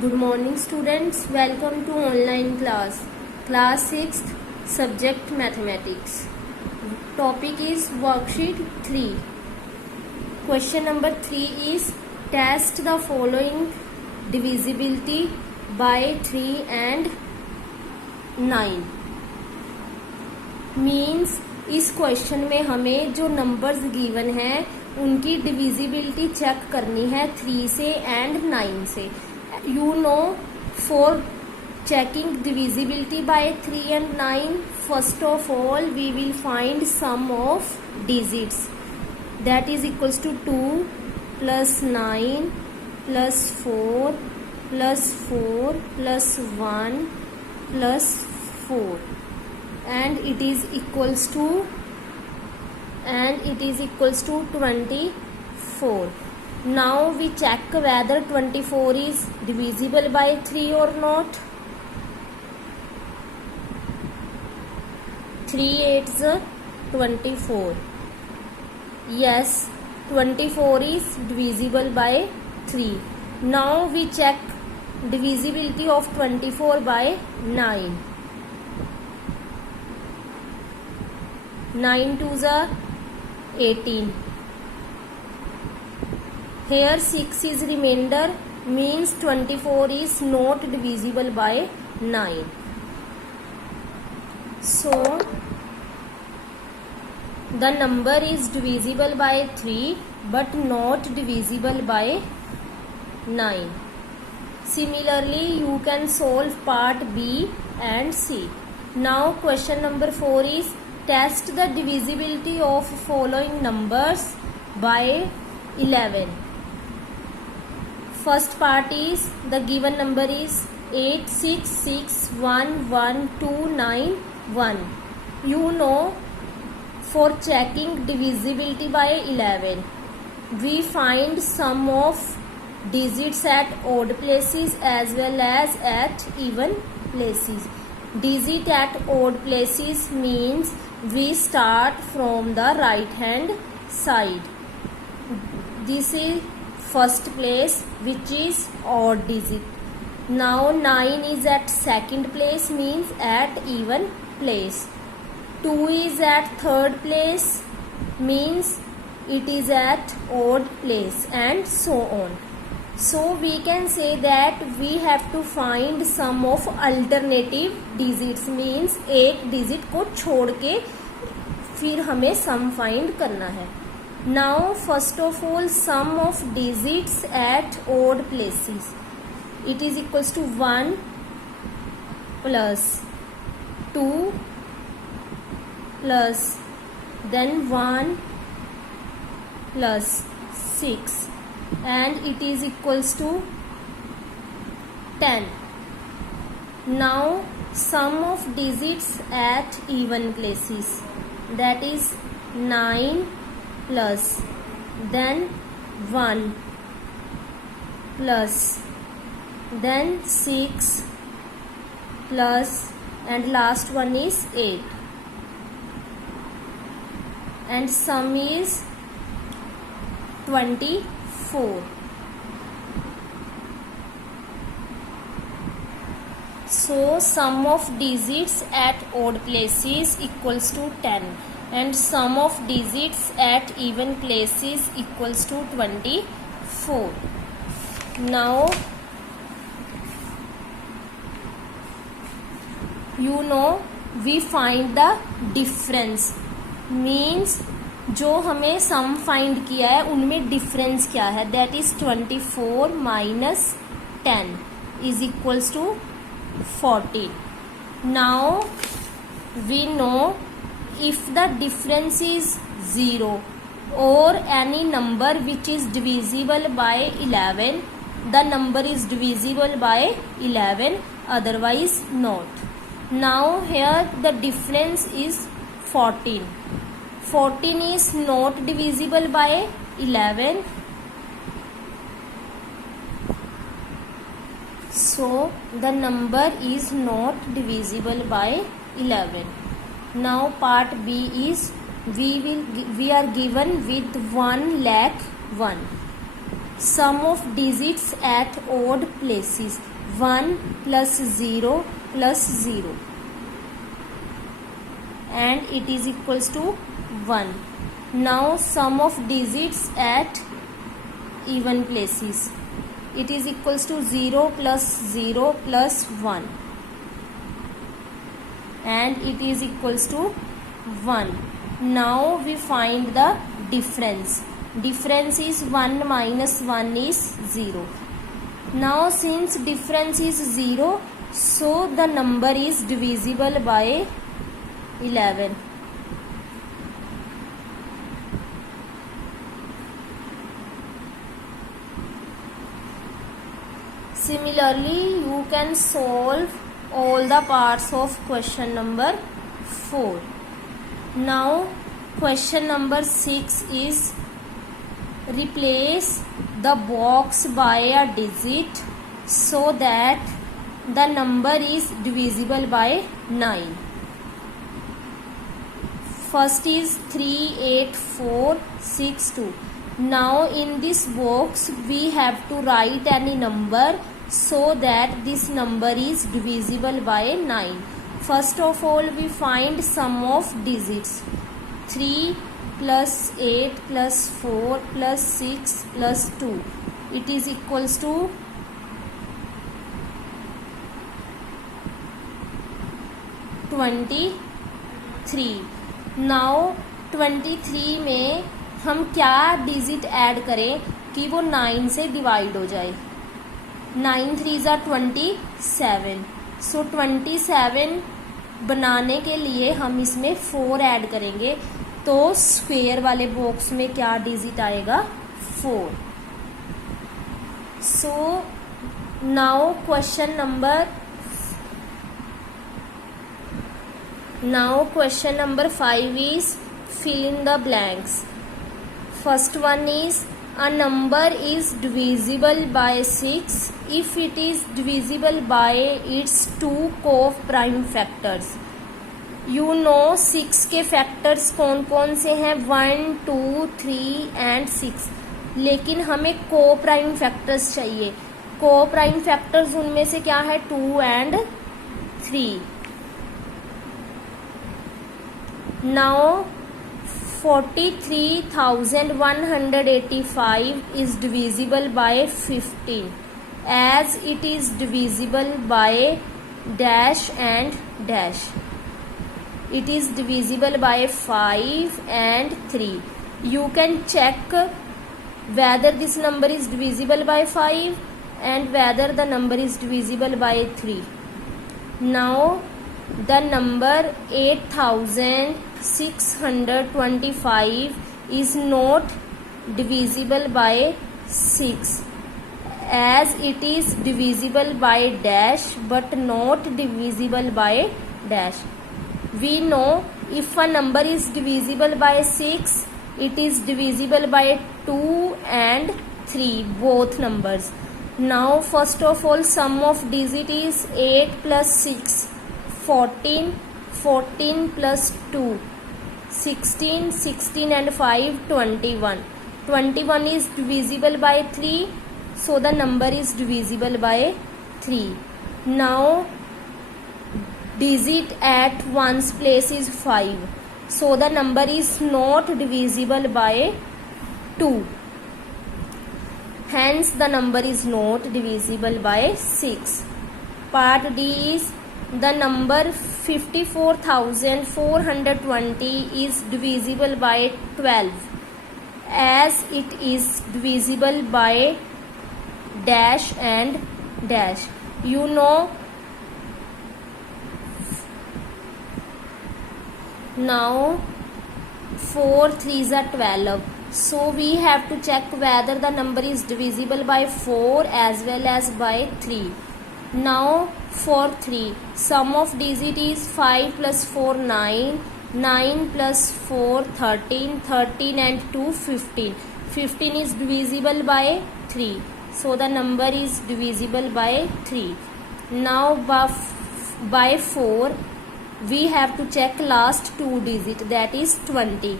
Good morning students, welcome to online class 6th, subject mathematics. Topic is worksheet 3. Question number 3 is test the following divisibility by 3 and 9. Means इस question में हमें जो numbers given है उनकी divisibility check करनी है 3 से and 9 से. You know, for checking divisibility by 3 and 9, first of all we will find sum of digits, that is equals to 2 plus 9 plus 4 plus 4 plus 1 plus 4, and it is equals to 24. Now we check whether 24 is divisible by 3 or not. 3 8s 24. Yes, 24 is divisible by 3. Now we check divisibility of 24 by 9. 9 2s are 18. Here 6 is remainder, means 24 is not divisible by 9. So the number is divisible by 3 but not divisible by 9. Similarly, you can solve part B and C. Now question number 4 is test the divisibility of following numbers by 11. First part is the given number is 8661129 You know, for checking divisibility by 11, we find sum of digits at odd places as well as at even places. Digit at odd places means we start from the right hand side. This is first place, which is odd digit. Now 9 is at second place, means at even place. 2 is at third place, means it is at odd place, and so on. So we can say that we have to find sum of alternative digits, means एक digit को छोड़ के फिर हमें sum find करना है. Now first of all, sum of digits at odd places. It is equals to 1 plus 2 plus then 1 plus 6, and it is equals to 10. Now sum of digits at even places, that is 9 plus then 1 plus then 6 plus and last one is 8, and sum is 24. So sum of digits at odd places equals to 10 and sum of digits at even places equals to 24. Now you know, we find the difference, means जो हमें sum find किया है उनमें difference क्या है, that is 24 minus 10 is equals to 14. Now we know if the difference is 0 or any number which is divisible by 11, the number is divisible by 11, otherwise not. Now here the difference is 14. 14 is not divisible by 11, so the number is not divisible by 11. Now part B is we are given with 1 lakh 1. sum of digits at odd places. 1 plus 0 plus 0 and it is equals to 1. Now sum of digits at even places. It is equals to 0 plus 0 plus 1 and it is equals to 1. Now we find the difference. Difference is 1 minus 1 is 0. Now since difference is 0, so the number is divisible by 11. Similarly, you can solve all the parts of question number 4. Now, question number 6 is replace the box by a digit so that the number is divisible by 9. First is 3, 8, 4, 6, 2. Now in this box we have to write any number so that this number is divisible by 9. First of all, we find sum of digits. 3 plus 8 plus 4 plus 6 plus 2. It is equals to 23. Now 23 में हम क्या digit add करें कि वो 9 से divide हो जाए. 9 3 are 27. सो 27 बनाने के लिए हम इसमें 4 ऐड करेंगे. तो स्क्वायर वाले बॉक्स में क्या डिजिट आएगा? 4. So now question number 5 is fill in the blanks. First one is a number is divisible by 6 if it is divisible by its 2 co-prime factors. You know 6 के factors कौन कौन से हैं? 1, 2, 3 and 6. लेकिन हमें को प्राइम फैक्टर्स चाहिए. को प्राइम फैक्टर्स उनमें से क्या है? 2 and 3. Now 43,185 is divisible by 15 as it is divisible by dash and dash. It is divisible by 5 and 3. You can check whether this number is divisible by 5 and whether the number is divisible by 3. Now the number 8,625 is not divisible by 6 as it is divisible by dash but not divisible by dash. We know if a number is divisible by 6, it is divisible by 2 and 3, both numbers. Now first of all, sum of digit is 8 plus 6, 14, 14 plus 2, 16, 16 and 5, 21. 21 is divisible by 3, so the number is divisible by 3. Now digit at ones place is 5, so the number is not divisible by 2. Hence the number is not divisible by 6. Part D is the number 54,420 is divisible by 12 as it is divisible by dash and dash. You know now 4 3s are 12, so we have to check whether the number is divisible by 4 as well as by 3. Now for 3, sum of digit is 5 plus 4 9, 9 plus 4 13, 13 and 2 15. 15 is divisible by 3, so the number is divisible by 3. Now by 4 we have to check last 2 digit, that is 20.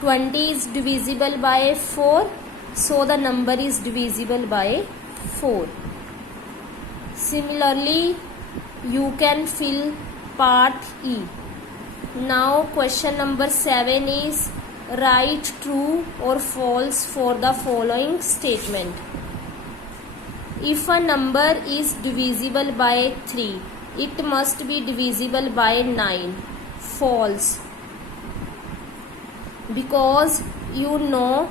20 is divisible by 4, so the number is divisible by 4. Similarly, you can fill part E. Now question number 7 is write true or false for the following statement. If a number is divisible by 3, it must be divisible by 9. False. Because you know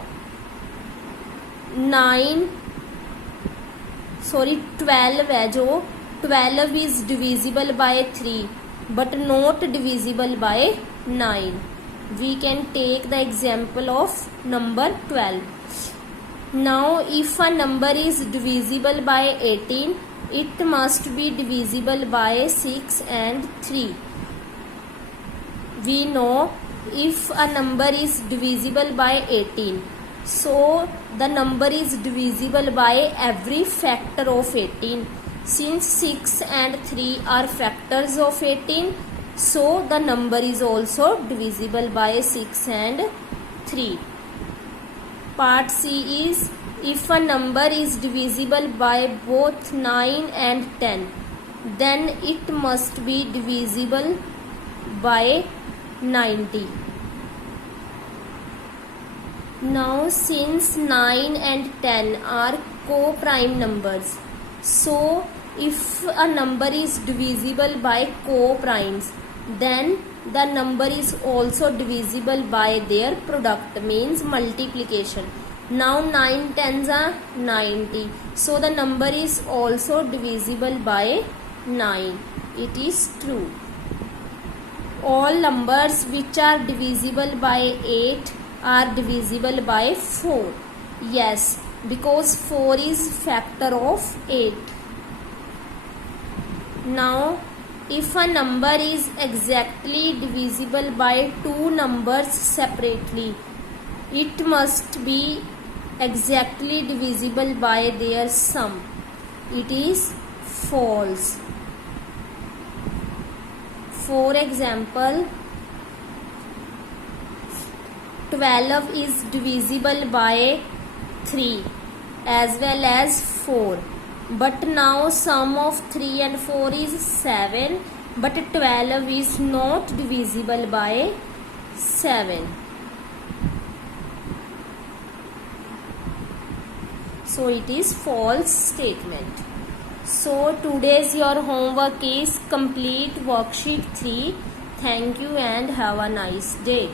12 है जो 12 is divisible by 3 but not divisible by 9. We can take the example of number 12. Now if a number is divisible by 18, it must be divisible by 6 and 3. We know if a number is divisible by 18, so the number is divisible by every factor of 18. Since 6 and 3 are factors of 18, so the number is also divisible by 6 and 3. Part C is if a number is divisible by both 9 and 10, then it must be divisible by 90. Now since 9 and 10 are co-prime numbers, so if a number is divisible by co-primes, then the number is also divisible by their product, means multiplication. Now 9 tens are 90, so the number is also divisible by 9. It is true. All numbers which are divisible by 8 are divisible by 4. Yes, because 4 is factor of 8. Now if a number is exactly divisible by two numbers separately, it must be exactly divisible by their sum. It is false. For example, 12 is divisible by 3 as well as 4. But now sum of 3 and 4 is 7, but 12 is not divisible by 7. So it is false statement. So today's your homework is complete worksheet 3. Thank you and have a nice day.